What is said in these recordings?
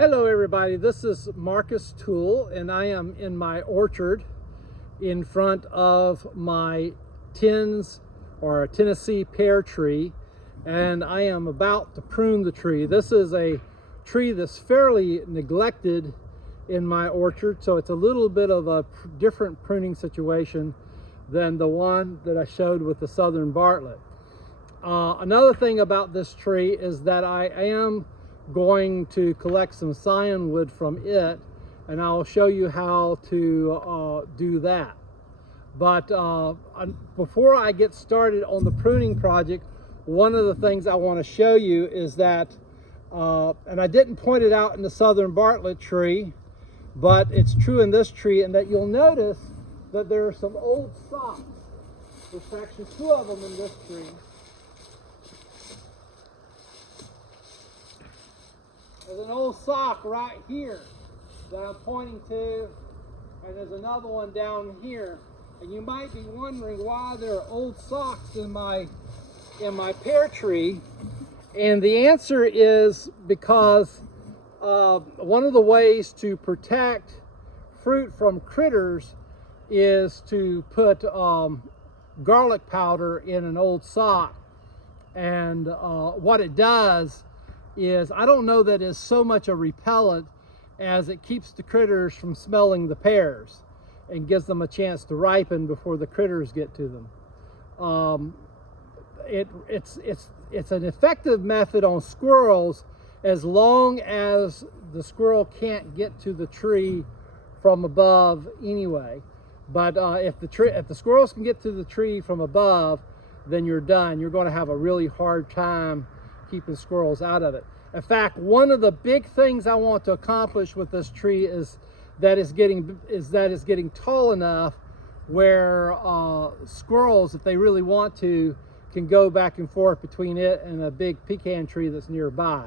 Hello everybody, this is Marcus Toole and I am in my orchard in front of my Tennessee pear tree, and I am about to prune the tree. This is a tree that's fairly neglected in my orchard, so it's a little bit of a different pruning situation than the one that I showed with the southern Bartlett. Another thing about this tree is that I am going to collect some scion wood from it, and I'll show you how to do that. But before I get started on the pruning project, one of the things I want to show you is that, and I didn't point it out in the southern Bartlett tree, but it's true in this tree, and that you'll notice that there are some old socks. There's actually two of them in this tree. There's an old sock right here that I'm pointing to, and there's another one down here. And you might be wondering why there are old socks in my pear tree. And the answer is because one of the ways to protect fruit from critters is to put garlic powder in an old sock. And what it does is, I don't know that it's so much a repellent as it keeps the critters from smelling the pears and gives them a chance to ripen before the critters get to them. It's an effective method on squirrels as long as the squirrel can't get to the tree from above anyway. But if the squirrels can get to the tree from above, then you're done. You're going to have a really hard time keeping squirrels out of it. In fact, one of the big things I want to accomplish with this tree is that it's getting tall enough where squirrels, if they really want to, can go back and forth between it and a big pecan tree that's nearby.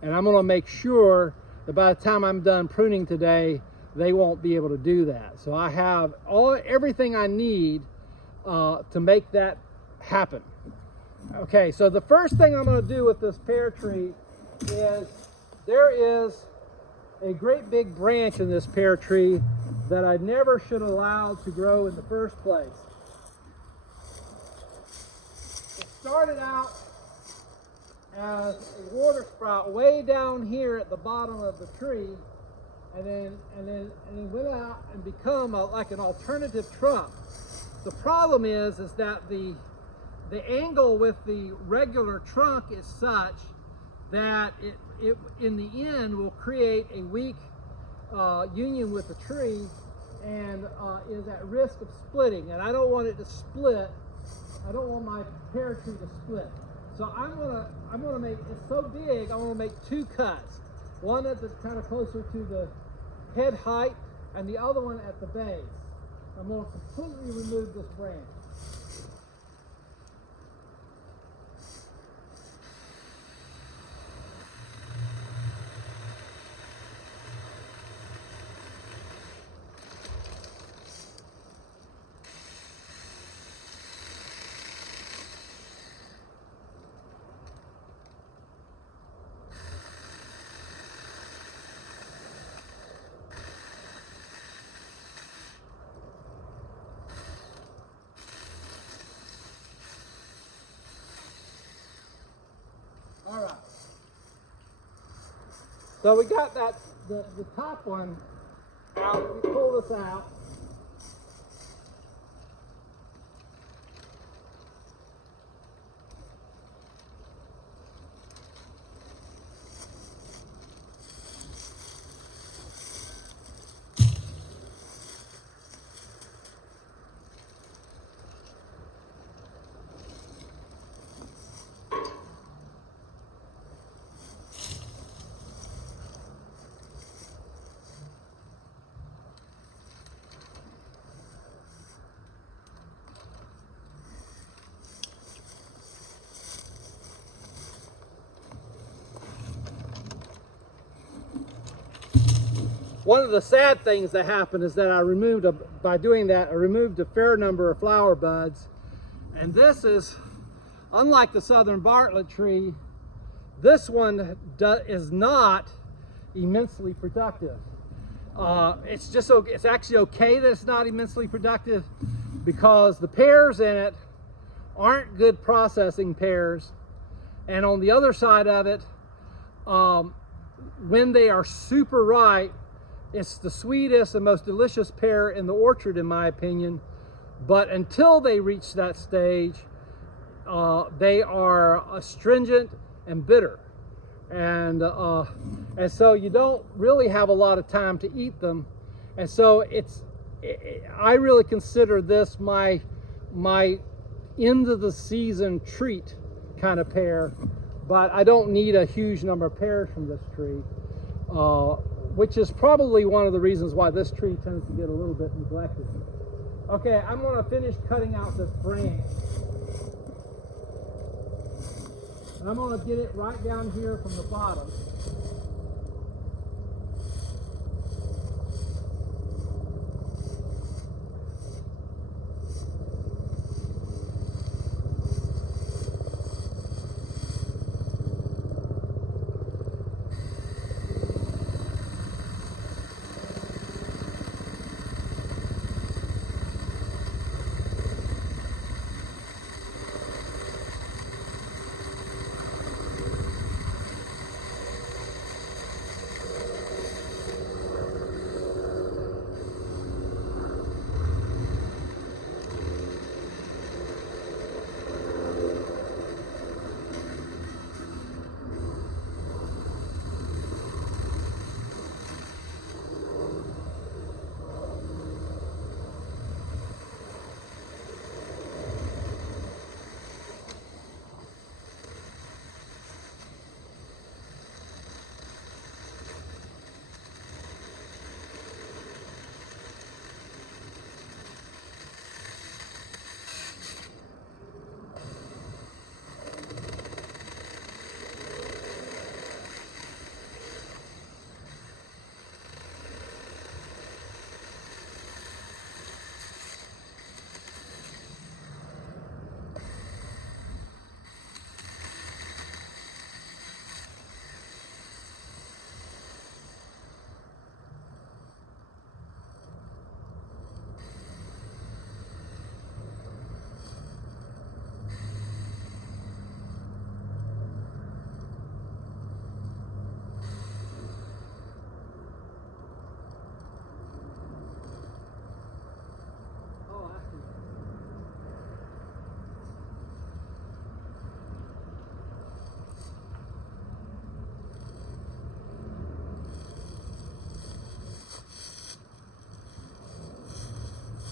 And I'm going to make sure that by the time I'm done pruning today, they won't be able to do that. So I have everything I need to make that happen. Okay, so the first thing I'm going to do with this pear tree is, there is a great big branch in this pear tree that I never should have allowed to grow in the first place. It started out as a water sprout way down here at the bottom of the tree, and then went out and become like an alternative trunk. The problem is that the angle with the regular trunk is such that it in the end will create a weak union with the tree and is at risk of splitting. And I don't want it to split. I don't want my pear tree to split. So I'm gonna make, it's so big, I'm gonna make two cuts. One that's kind of closer to the head height, and the other one at the base. I'm gonna completely remove this branch. All right. So we got that the top one out. We pull this out. One of the sad things that happened is that by doing that, I removed a fair number of flower buds. And this is, unlike the southern Bartlett tree, this one is not immensely productive. It's actually okay that it's not immensely productive, because the pears in it aren't good processing pears, and on the other side of it, when they are super ripe, it's the sweetest and most delicious pear in the orchard, in my opinion. But until they reach that stage, they are astringent and bitter, and so you don't really have a lot of time to eat them. And so I really consider this my end of the season treat kind of pear, but I don't need a huge number of pears from this tree, which is probably one of the reasons why this tree tends to get a little bit neglected. Okay, I'm going to finish cutting out this branch, and I'm going to get it right down here from the bottom.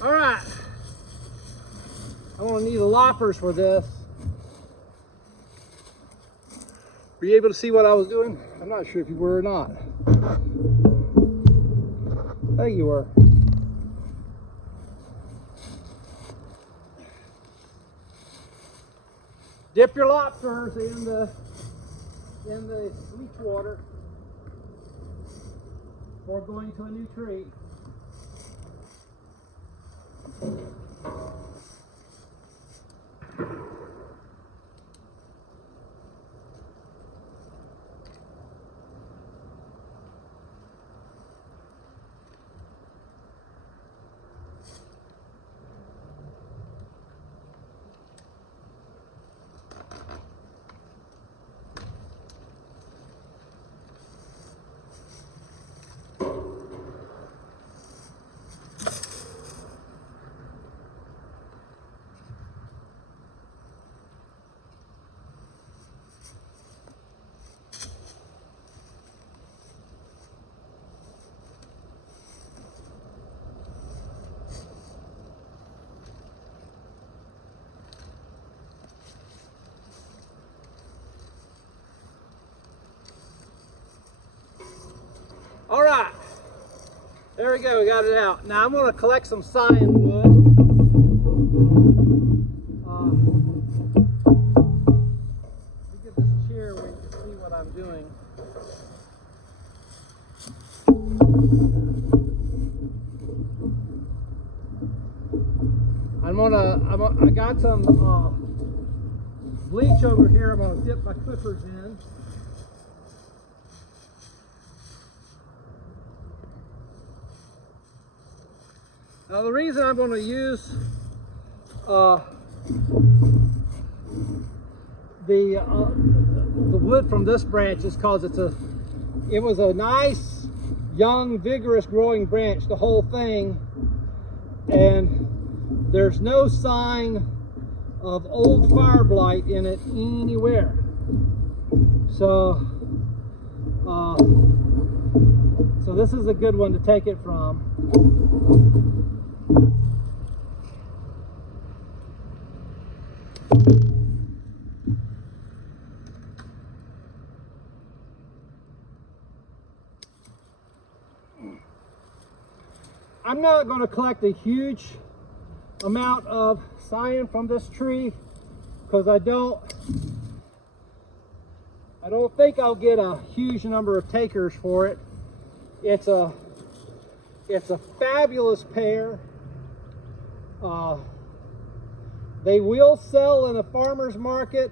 All right, I'm going to need a loppers for this. Were you able to see what I was doing? I'm not sure if you were or not. I think you were. Dip your lobsters in the bleach water before going to a new tree. All right, there we go, we got it out. Now I'm going to collect some scion wood. Let me get this chair where you can see what I'm doing. I got some bleach over here. I'm going to dip my clippers in. Now the reason I'm going to use the wood from this branch is because it was a nice, young, vigorous growing branch, the whole thing, and there's no sign of old fire blight in it anywhere. So so this is a good one to take it from. I'm not going to collect a huge amount of scion from this tree because I don't think I'll get a huge number of takers for it. It's a fabulous pear. They will sell in a farmer's market.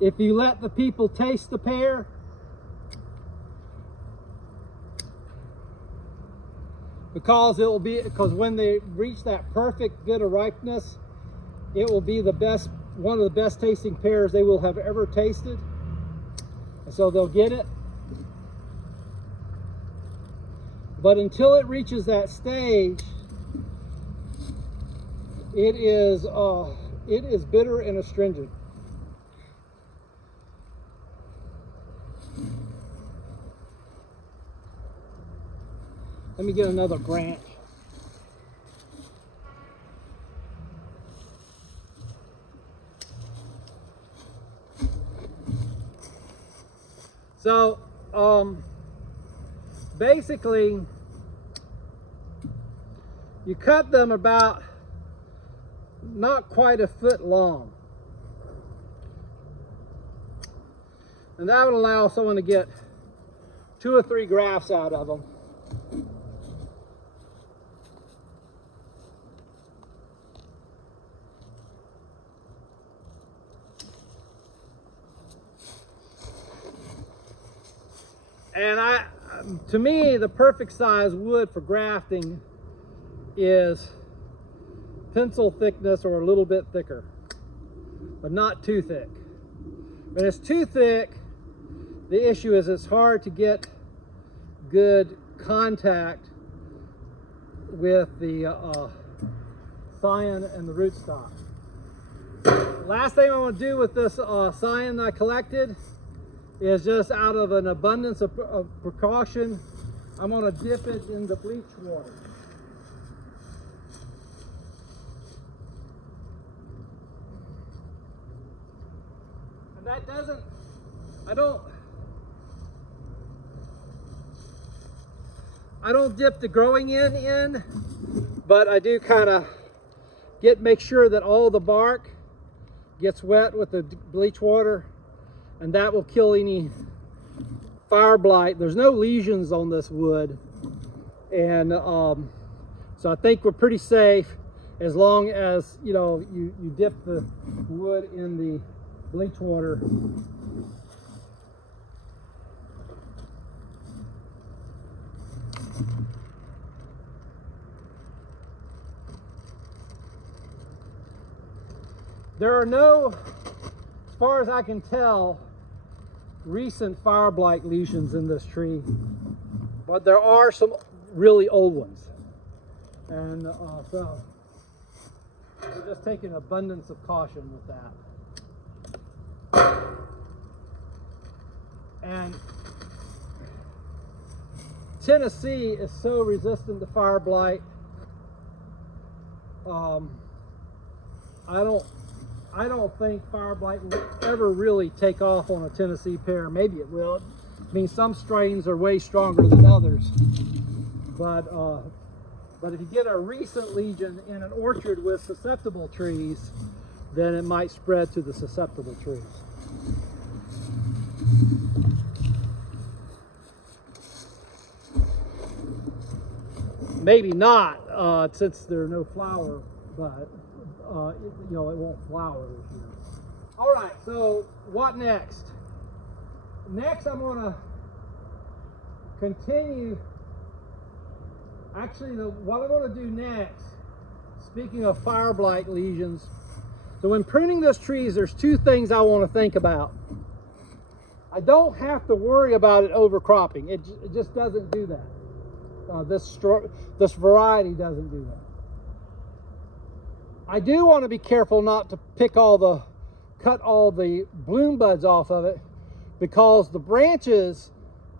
If you let the people taste the pear, because when they reach that perfect bit of ripeness, it will be one of the best tasting pears they will have ever tasted. And so they'll get it. But until it reaches that stage, it is bitter and astringent. Let me get another branch. So, basically, you cut them about not quite a foot long. And that would allow someone to get 2 or 3 grafts out of them. And to me, the perfect size wood for grafting is pencil thickness or a little bit thicker, but not too thick. When it's too thick, the issue is it's hard to get good contact with the scion and the rootstock. Last thing I want to do with this scion I collected is, just out of an abundance of precaution, I'm going to dip it in the bleach water. And that doesn't, I don't dip the growing end in, but I do kind of make sure that all the bark gets wet with the bleach water, and that will kill any fire blight. There's no lesions on this wood, and so I think we're pretty safe as long as you dip the wood in the bleach water. There are no, as far as I can tell, recent fire blight lesions in this tree, but there are some really old ones, and so we're just taking abundance of caution with that. And Tennessee is so resistant to fire blight. I don't think fire blight will ever really take off on a Tennessee pear. Maybe it will. I mean, some strains are way stronger than others. But if you get a recent lesion in an orchard with susceptible trees, then it might spread to the susceptible trees. Maybe not, since there are no flower, but it won't flower this year. All right, so what next? Next, I'm going to continue. Actually, what I'm going to do next, speaking of fire blight lesions, so when pruning those trees, there's two things I want to think about. I don't have to worry about it overcropping. It just doesn't do that. This variety doesn't do that. I do want to be careful not to cut all the bloom buds off of it, because the branches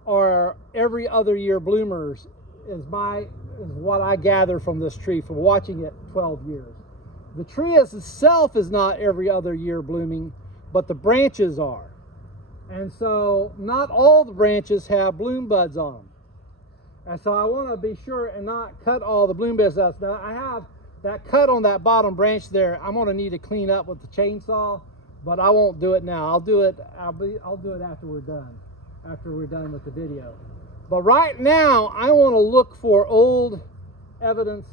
are every other year bloomers, is what I gather from this tree from watching it 12 years. The tree as itself is not every other year blooming, but the branches are. And so not all the branches have bloom buds on them. And so I want to be sure and not cut all the bloom buds out. Now I have that cut on that bottom branch there. I'm going to need to clean up with the chainsaw, but I won't do it now. I'll do it after we're done. After we're done with the video. But right now I want to look for old evidence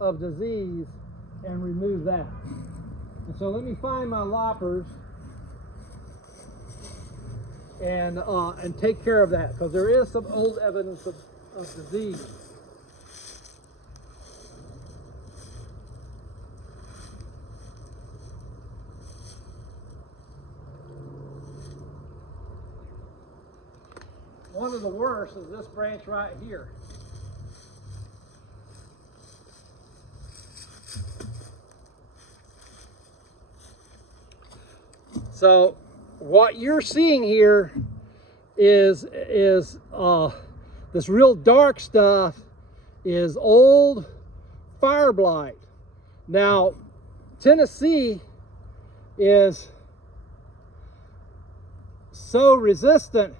of disease and remove that. And so let me find my loppers and take care of that, because there is some old evidence of disease. One of the worst is this branch right here. So what you're seeing here is this real dark stuff is old fire blight. Now, Tennessee is so resistant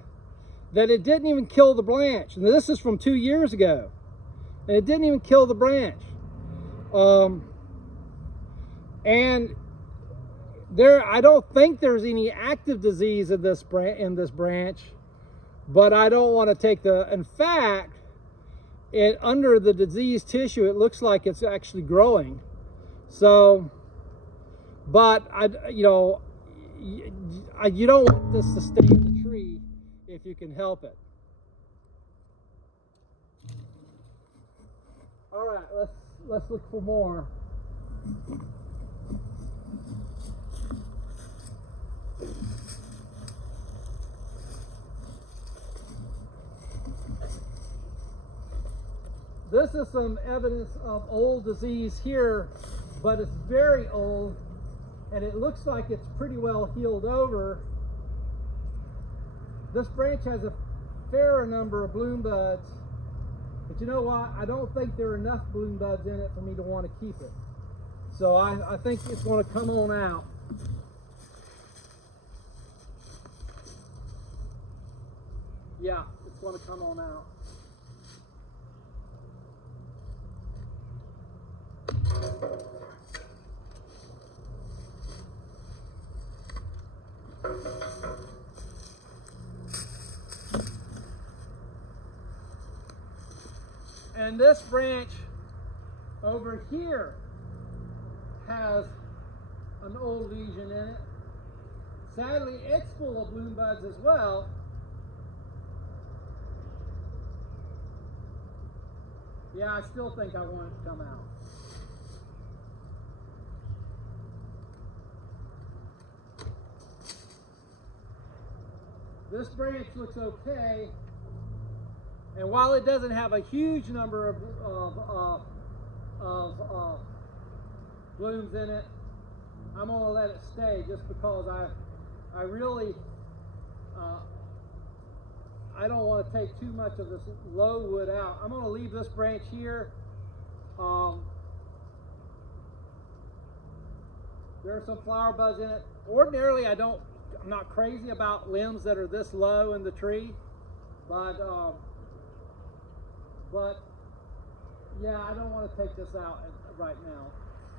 that it didn't even kill the branch. And this is from 2 years ago. And it didn't even kill the branch. And I don't think there's any active disease in this branch, but I don't want to take in fact, under the diseased tissue, it looks like it's actually growing. So, but you don't want this to stay in the tree if you can help it. All right, let's look for more. This is some evidence of old disease here, but it's very old, and it looks like it's pretty well healed over. This branch has a fair number of bloom buds, but you know what? I don't think there are enough bloom buds in it for me to want to keep it. So I think it's going to come on out. Yeah, it's going to come on out. And this branch over here has an old lesion in it. Sadly, it's full of bloom buds as well. Yeah, I still think I want it to come out. This branch looks okay, and while it doesn't have a huge number of blooms in it, I'm going to let it stay just because I really I don't want to take too much of this low wood out. I'm going to leave this branch here. There are some flower buds in it. Ordinarily, I'm not crazy about limbs that are this low in the tree, but yeah, I don't want to take this out right now,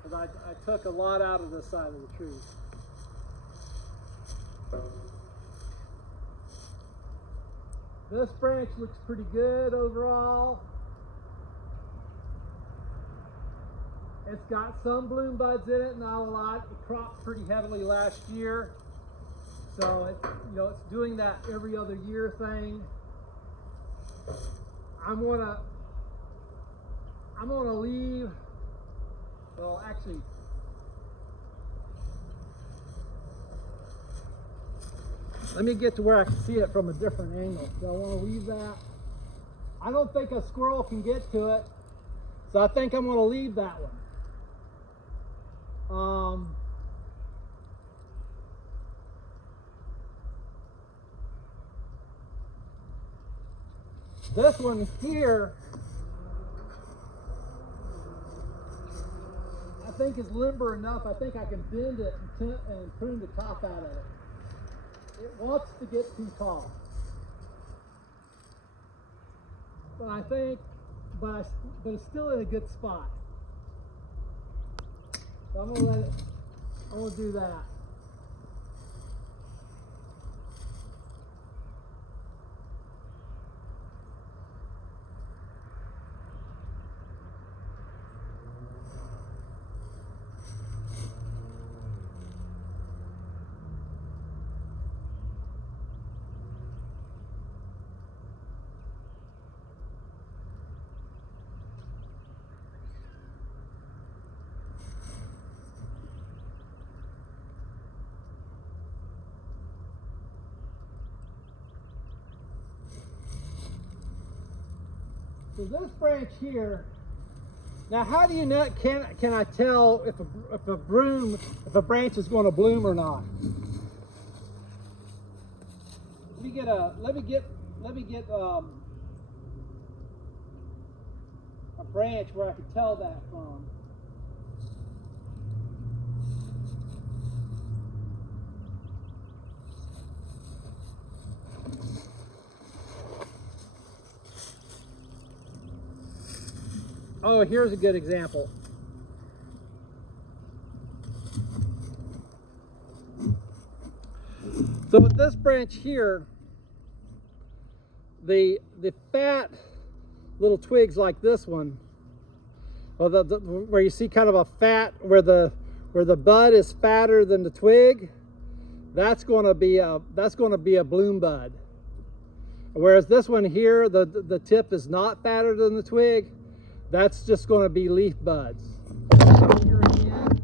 because I took a lot out of this side of the tree. This branch looks pretty good overall. It's got some bloom buds in it, not a lot. It cropped pretty heavily last year. So it's doing that every other year thing. I'm gonna leave, well actually, let me get to where I can see it from a different angle. So I want to leave that. I don't think a squirrel can get to it, so I think I'm going to leave that one. This one here, I think is limber enough. I think I can bend it and prune the top out of it. It wants to get too tall. But I think, but it's still in a good spot. So I'm gonna do that. So this branch here, now how do you know, can I tell if a branch is going to bloom or not? Let me get a branch where I can tell that from. Oh, here's a good example. So with this branch here, the fat little twigs like this one, or where you see kind of a fat, where the bud is fatter than the twig, that's going to be a bloom bud. Whereas this one here, the tip is not fatter than the twig. That's just going to be leaf buds. Here again,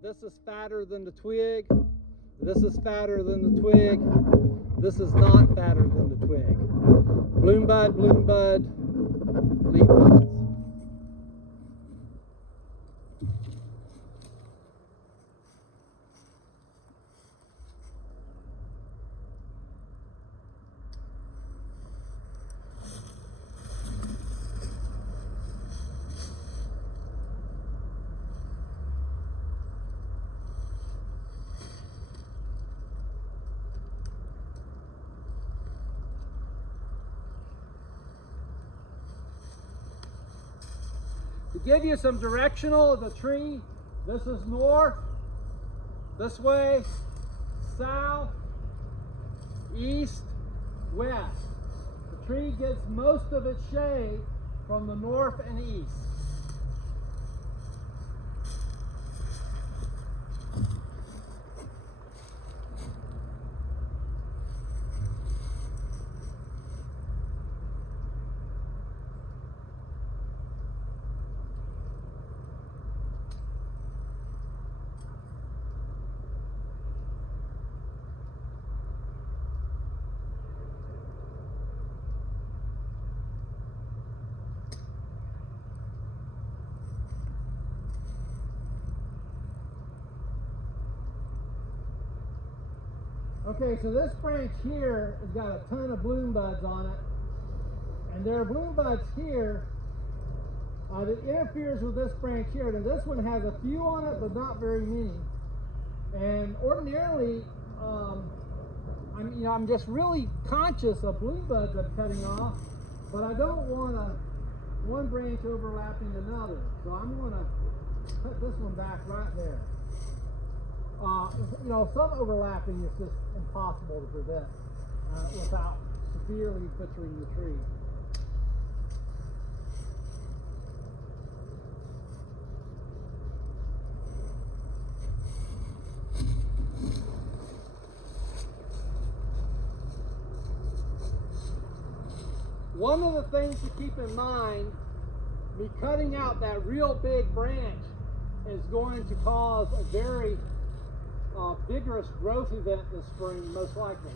this is fatter than the twig. This is fatter than the twig. This is not fatter than the twig. Bloom bud, leaf buds. To give you some directional of the tree, this is north, this way, south, east, west. The tree gets most of its shade from the north and east. Okay, so this branch here has got a ton of bloom buds on it, and there are bloom buds here that interferes with this branch here. Now this one has a few on it, but not very many. And ordinarily, I'm just really conscious of bloom buds I'm cutting off, but I don't want one branch overlapping another. So I'm going to put this one back right there. Some overlapping is just impossible to prevent without severely butchering the tree. One of the things to keep in mind, me cutting out that real big branch is going to cause a very vigorous growth event this spring, most likely.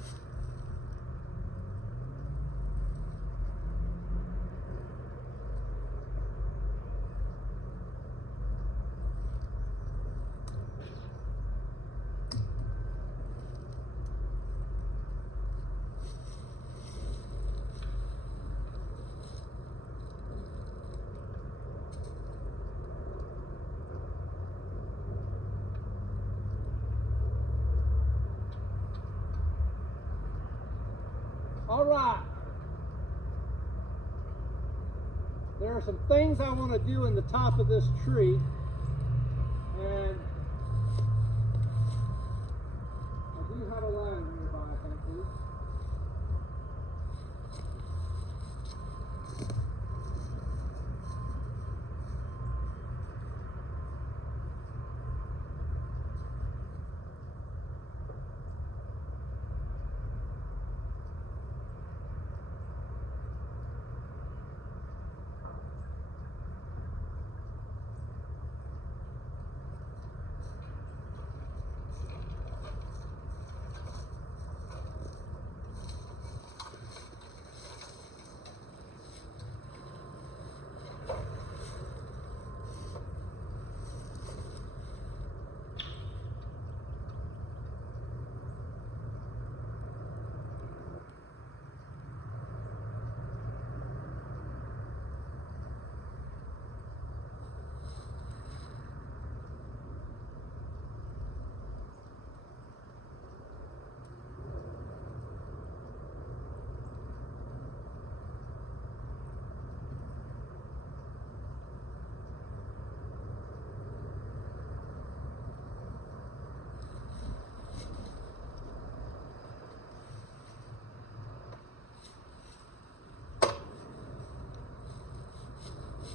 All right. There are some things I want to do in the top of this tree, and I do have a ladder nearby, I think, too.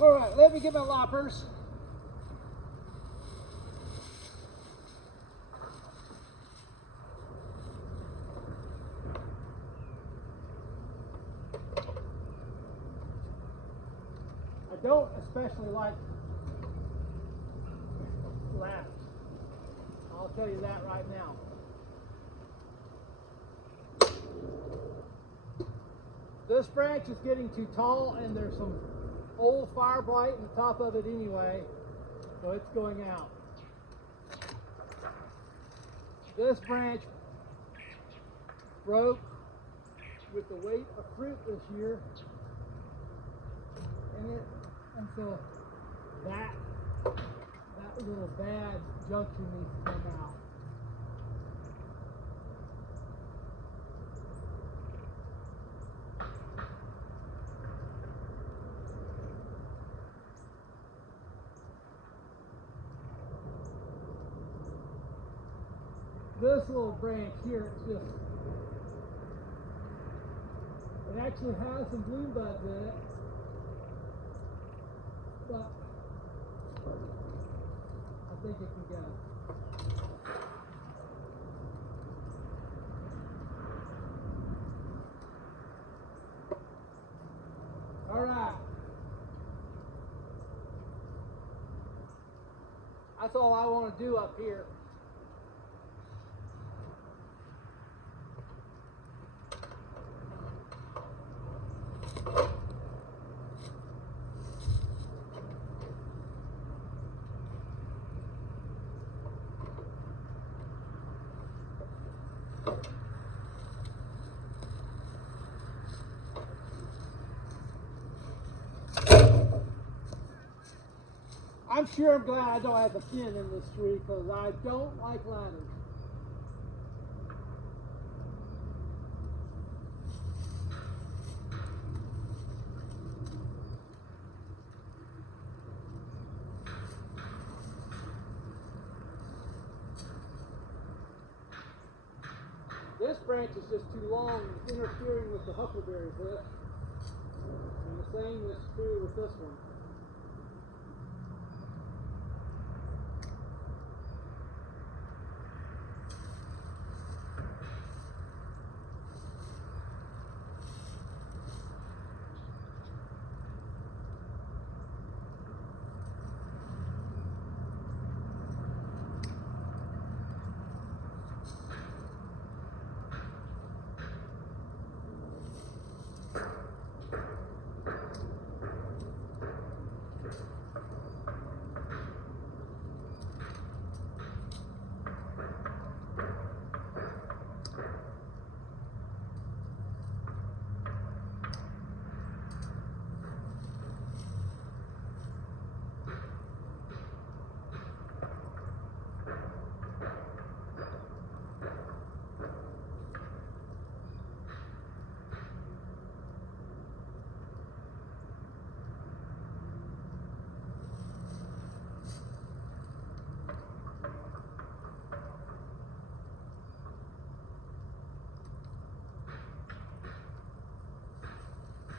All right, let me get my loppers. I don't especially like ladders. I'll tell you that right now. This branch is getting too tall, and there's some old fire blight in the top of it anyway, so it's going out. This branch broke with the weight of fruit this year, and so that little bad junction needs to come out. This little branch here, it actually has some bloom buds in it, but I think it can get it. All right. That's all I want to do up here. I'm sure I'm glad I don't have a pin in this tree, because I don't like ladders. This branch is just too long, it's interfering with the huckleberry bush. And the same is true with this one.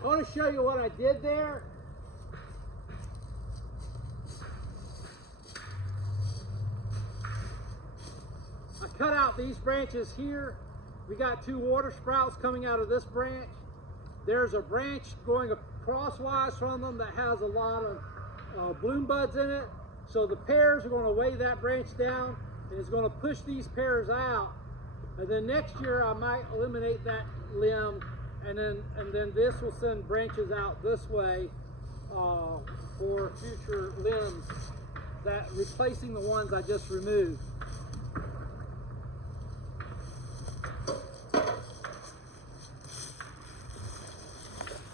I want to show you what I did there. I cut out these branches here. We got 2 water sprouts coming out of this branch. There's a branch going crosswise from them that has a lot of bloom buds in it. So the pears are going to weigh that branch down, and it's going to push these pears out. And then next year I might eliminate that limb, and then this will send branches out this way for future limbs, that replacing the ones I just removed.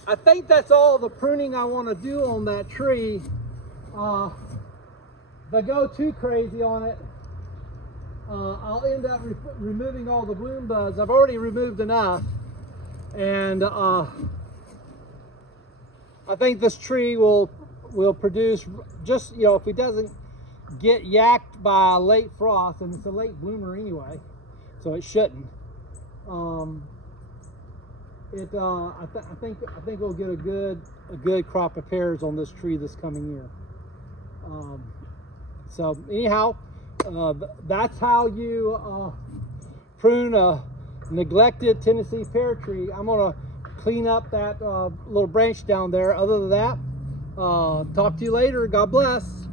I think that's all the pruning I want to do on that tree. If I go too crazy on it, I'll end up removing all the bloom buds. I've already removed enough, and I think this tree will produce, just, you know, if it doesn't get yacked by a late frost, and it's a late bloomer anyway, so it shouldn't. I think we'll get a good crop of pears on this tree this coming year. So anyhow, that's how you prune a neglected Tennessee pear tree. I'm gonna clean up that little branch down there. Other than that, talk to you later. God bless.